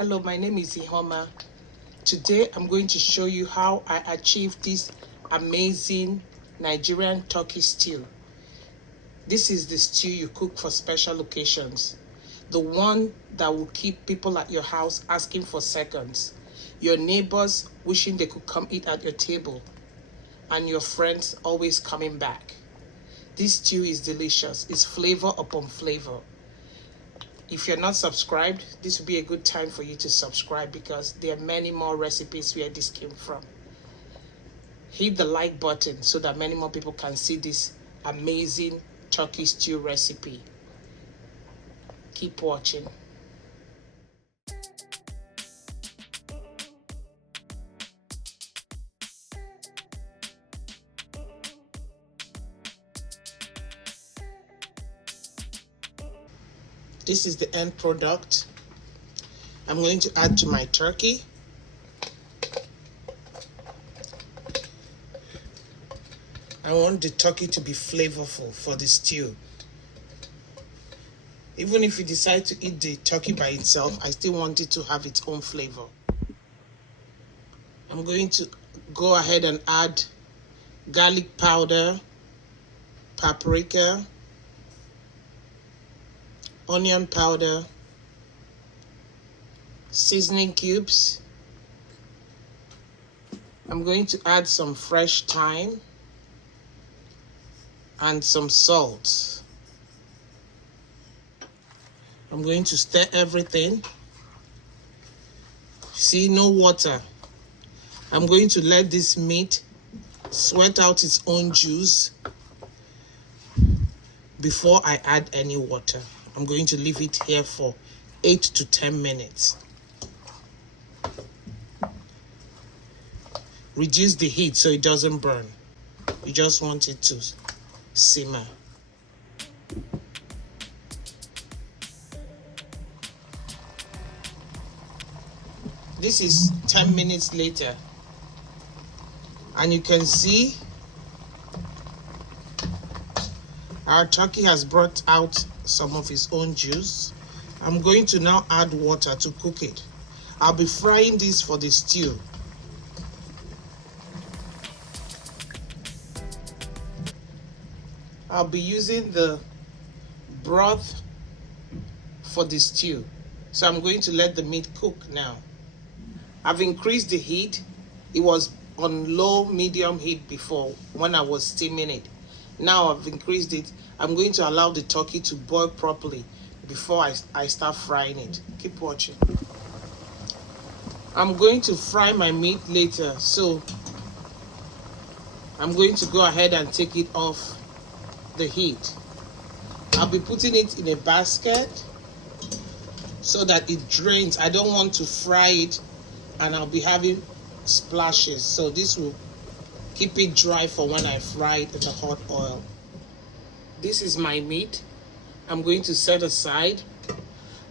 Hello, my name is Ihoma. Today I'm going to show you how I achieved this amazing Nigerian turkey stew. This is the stew you cook for special occasions. The one that will keep people at your house asking for seconds. Your neighbors wishing they could come eat at your table. And your friends always coming back. This stew is delicious. It's flavor upon flavor. If you're not subscribed, this would be a good time for you to subscribe because there are many more recipes where this came from. Hit the like button so that many more people can see this amazing turkey stew recipe. Keep watching. This is the end product. I'm going to add to my turkey. I want the turkey to be flavorful for the stew. Even if you decide to eat the turkey by itself, I still want it to have its own flavor. I'm going to go ahead and add garlic powder, paprika, onion powder, seasoning cubes. I'm going to add some fresh thyme and some salt. I'm going to stir everything. See, no water. I'm going to let this meat sweat out its own juice before I add any water. I'm going to leave it here for 8 to 10 minutes. Reduce the heat so it doesn't burn. You just want it to simmer. This is 10 minutes later. And you can see our turkey has brought out some of its own juice. I'm going to now add water to cook it. I'll be frying this for the stew. I'll be using the broth for the stew. So I'm going to let the meat cook now. I've increased the heat. It was on low medium heat before when I was steaming it. Now I've increased it. I'm going to allow the turkey to boil properly before I start frying it. Keep watching. I'm going to fry my meat later, so I'm going to go ahead and take it off the heat. I'll be putting it in a basket so that it drains. I don't want to fry it and I'll be having splashes, so this will keep it dry for when I fry it in the hot oil. This is my meat. I'm going to set aside.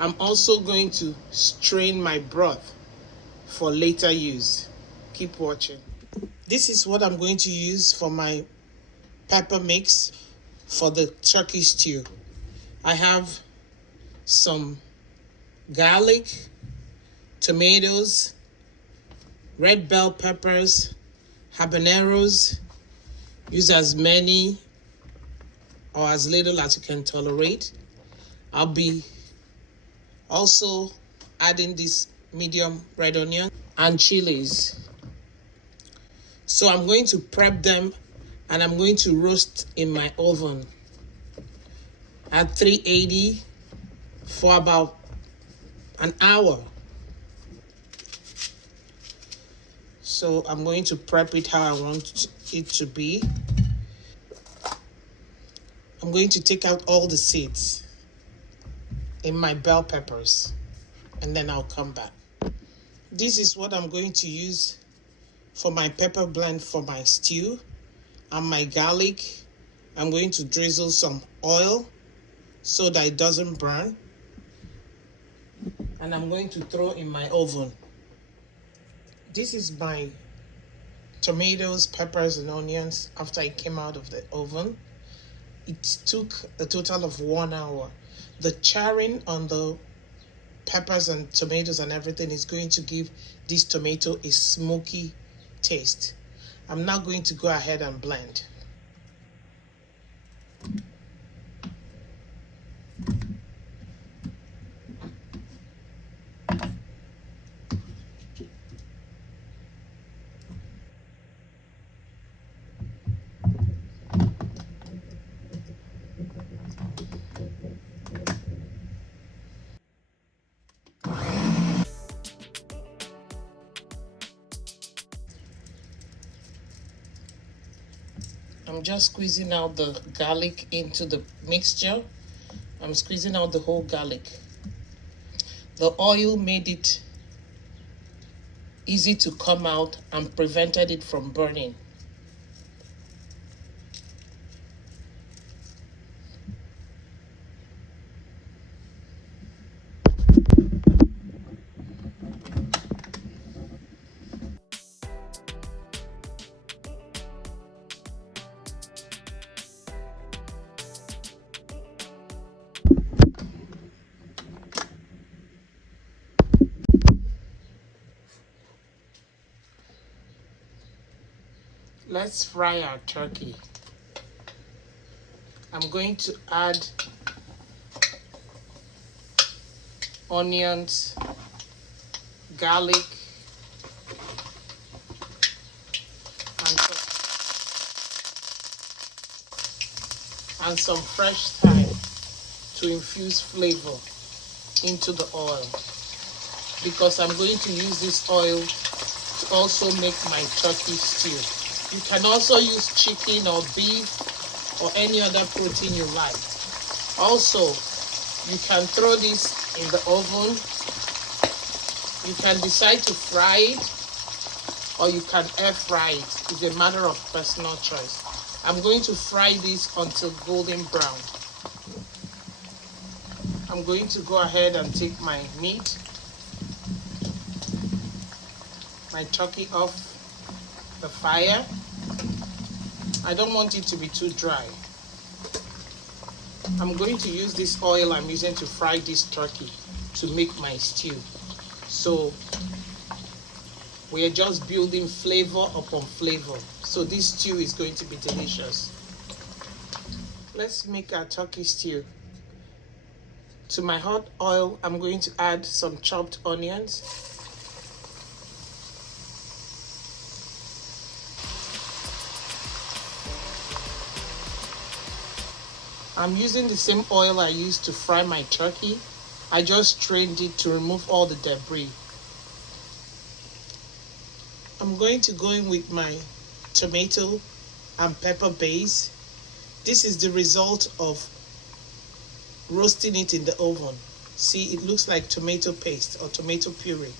I'm also going to strain my broth for later use. Keep watching. This is what I'm going to use for my pepper mix for the turkey stew. I have some garlic, tomatoes, red bell peppers, habaneros. Use as many or as little as you can tolerate. I'll be also adding this medium red onion and chilies. So I'm going to prep them and I'm going to roast in my oven at 380 for about an hour. So I'm going to prep it how I want it to be. I'm going to take out all the seeds in my bell peppers and then I'll come back. This is what I'm going to use for my pepper blend for my stew and my garlic. I'm going to drizzle some oil so that it doesn't burn. And I'm going to throw in my oven. This is my tomatoes, peppers, and onions after it came out of the oven. It took a total of 1 hour. The charring on the peppers and tomatoes and everything is going to give this tomato a smoky taste. I'm now going to go ahead and blend. I'm just squeezing out the garlic into the mixture. I'm squeezing out the whole garlic. The oil made it easy to come out and prevented it from burning. Let's fry our turkey. I'm going to add onions, garlic, and some fresh thyme to infuse flavor into the oil, because I'm going to use this oil to also make my turkey stew. You can also use chicken or beef or any other protein you like. Also, you can throw this in the oven. You can decide to fry it or you can air fry it. It's a matter of personal choice. I'm going to fry this until golden brown. I'm going to go ahead and take my meat, my turkey off the fire. I don't want it to be too dry. I'm going to use this oil I'm using to fry this turkey to make my stew. So we are just building flavor upon flavor. So this stew is going to be delicious. Let's make our turkey stew. To my hot oil, I'm going to add some chopped onions. I'm using the same oil I used to fry my turkey. I just strained it to remove all the debris. I'm going to go in with my tomato and pepper base. This is the result of roasting it in the oven. See, it looks like tomato paste or tomato puree.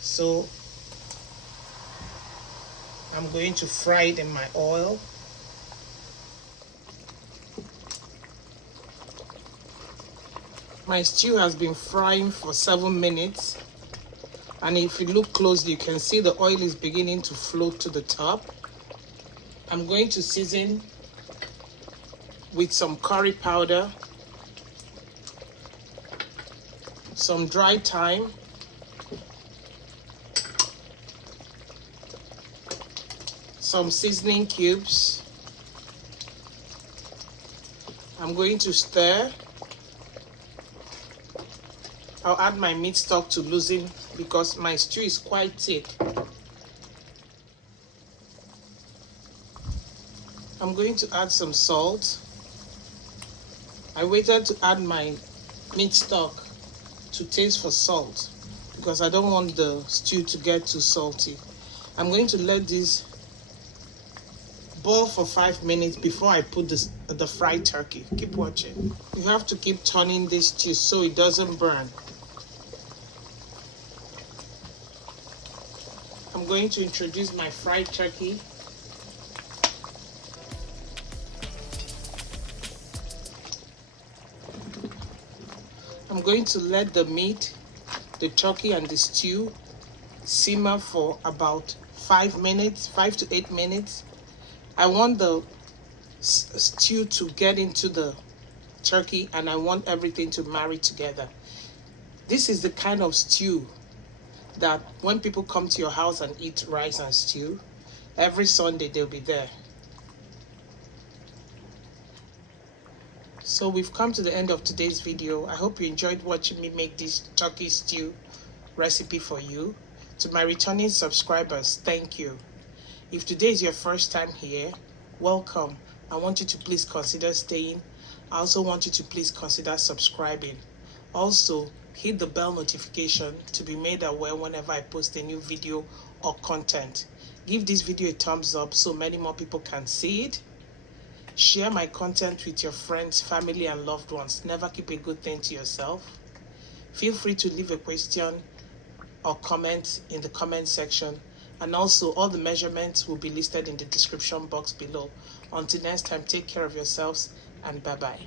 So I'm going to fry it in my oil. My stew has been frying for 7 minutes, and if you look closely, you can see the oil is beginning to float to the top. I'm going to season with some curry powder, some dry thyme, some seasoning cubes. I'm going to stir. I'll add my meat stock to loosen because my stew is quite thick. I'm going to add some salt. I waited to add my meat stock to taste for salt because I don't want the stew to get too salty. I'm going to let this boil for 5 minutes before I put the fried turkey. Keep watching. You have to keep turning this stew so it doesn't burn. I'm going to introduce my fried turkey. I'm going to let the meat, the turkey and the stew simmer for about 5 minutes, 5 to 8 minutes. I want the stew to get into the turkey and I want everything to marry together. This is the kind of stew that when people come to your house and eat rice and stew, every Sunday they'll be there. So we've come to the end of today's video. I hope you enjoyed watching me make this turkey stew recipe for you. To my returning subscribers, thank you. If today is your first time here, welcome. I want you to please consider staying. I also want you to please consider subscribing. Also, hit the bell notification to be made aware whenever I post a new video or content. Give this video a thumbs up so many more people can see it. Share my content with your friends, family, and loved ones. Never keep a good thing to yourself. Feel free to leave a question or comment in the comment section. And also, all the measurements will be listed in the description box below. Until next time, take care of yourselves and bye-bye.